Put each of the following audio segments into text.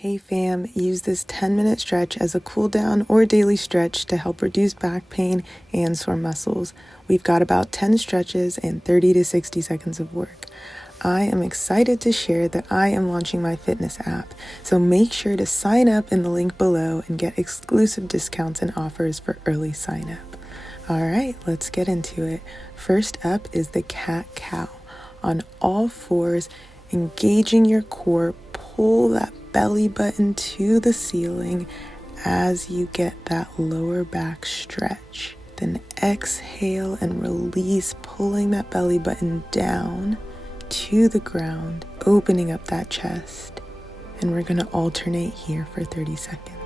Hey fam, use this 10-minute stretch as a cool down or daily stretch to help reduce back pain and sore muscles. We've got about 10 stretches and 30 to 60 seconds of work. I am excited to share that I am launching my fitness app, so make sure to sign up in the link below and get exclusive discounts and offers for early sign up. All right, let's get into it. First up is the cat-cow. On all fours, engaging your core, pull that belly button to the ceiling as you get that lower back stretch. Then exhale and release, pulling that belly button down to the ground, opening up that chest. And we're going to alternate here for 30 seconds.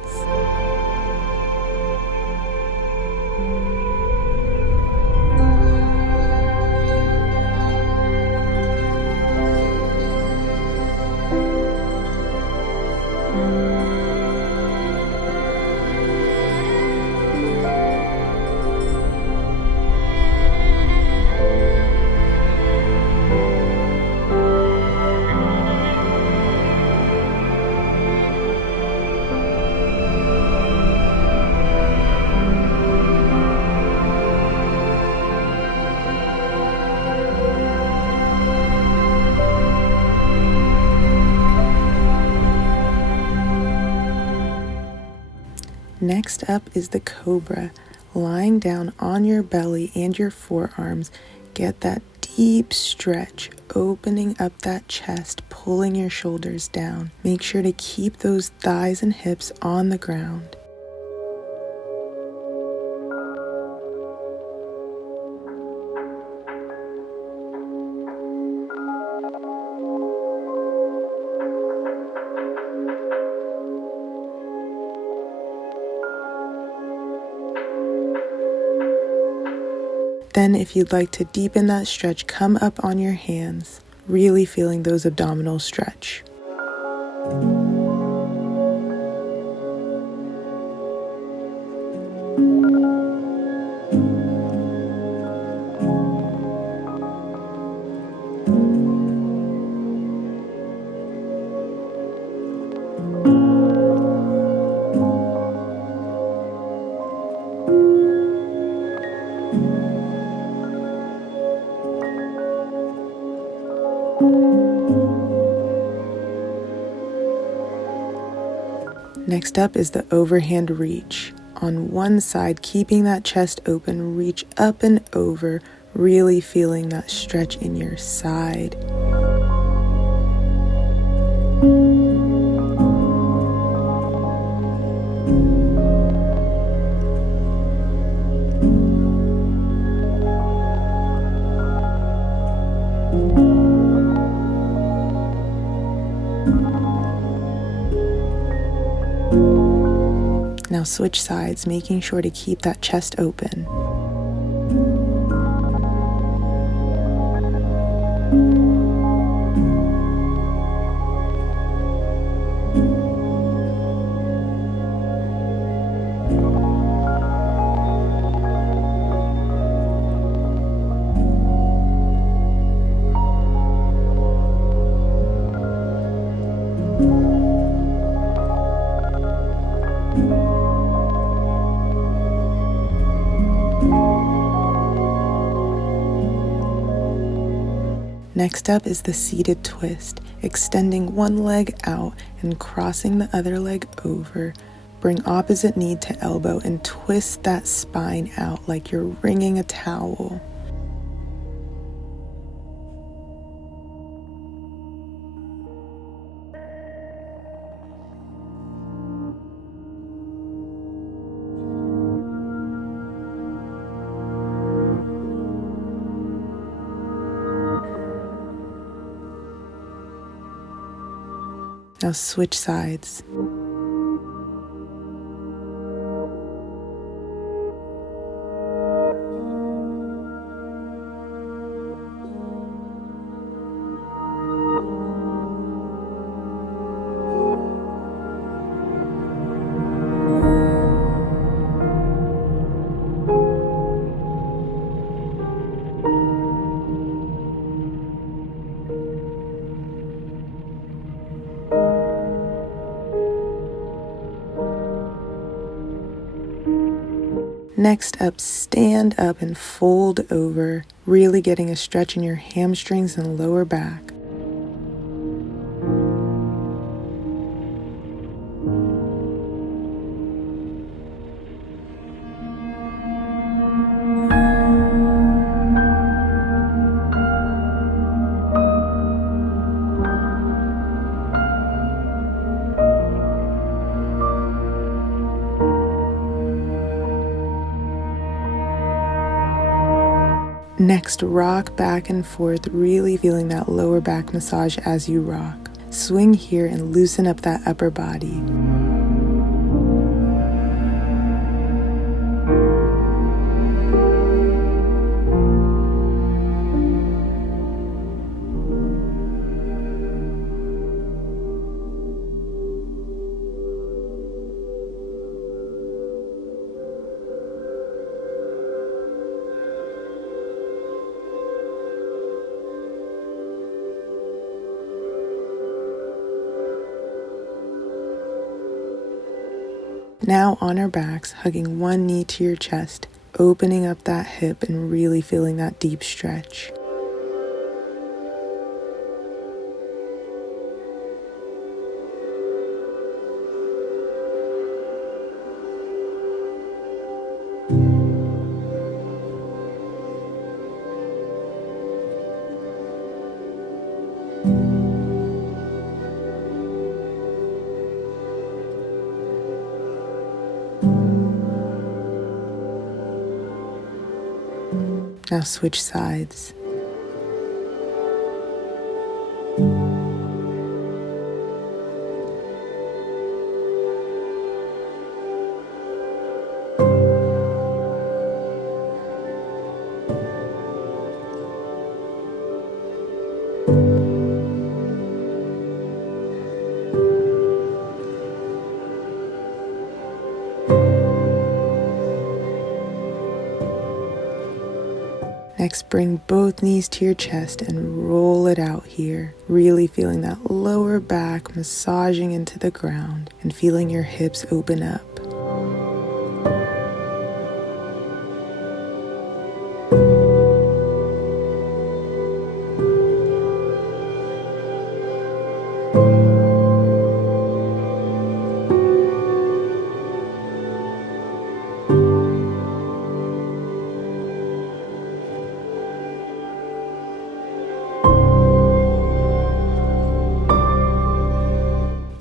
Next up is the cobra. Lying down on your belly and your forearms, get that deep stretch, opening up that chest, pulling your shoulders down. Make sure to keep those thighs and hips on the ground. Then if you'd like to deepen that stretch, come up on your hands, really feeling those abdominals stretch. Next up is the overhand reach. On one side, keeping that chest open, reach up and over, really feeling that stretch in your side. Now switch sides, making sure to keep that chest open. Next up is the seated twist, extending one leg out and crossing the other leg over. Bring opposite knee to elbow and twist that spine out like you're wringing a towel. Now switch sides. Next up, stand up and fold over, really getting a stretch in your hamstrings and lower back. Next, rock back and forth, really feeling that lower back massage as you rock. Swing here and loosen up that upper body. Now on our backs, hugging one knee to your chest, opening up that hip and really feeling that deep stretch. Now switch sides. Next, bring both knees to your chest and roll it out here, really feeling that lower back massaging into the ground and feeling your hips open up.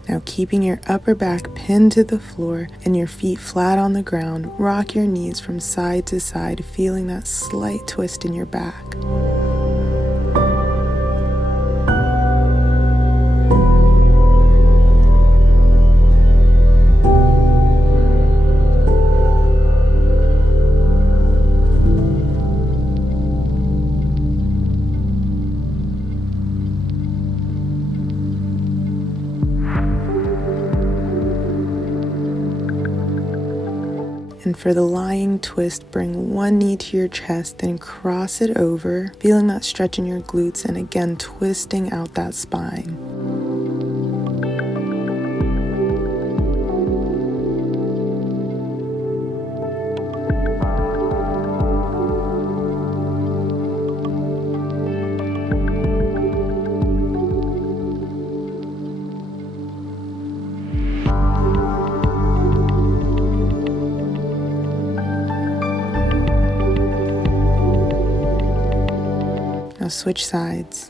Now keeping your upper back pinned to the floor and your feet flat on the ground, rock your knees from side to side, feeling that slight twist in your back. And for the lying twist, bring one knee to your chest, then cross it over, feeling that stretch in your glutes, and again twisting out that spine. Now switch sides.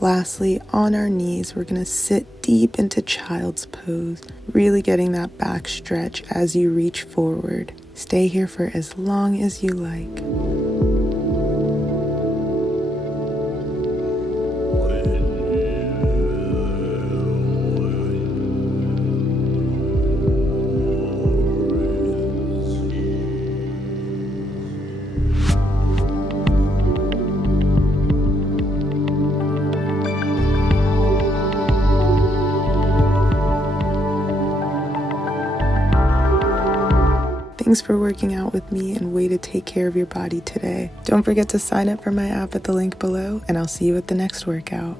Lastly, on our knees, we're going to sit deep into child's pose, really getting that back stretch as you reach forward. Stay here for as long as you like. Thanks for working out with me and way to take care of your body today. Don't forget to sign up for my app at the link below, and I'll see you at the next workout.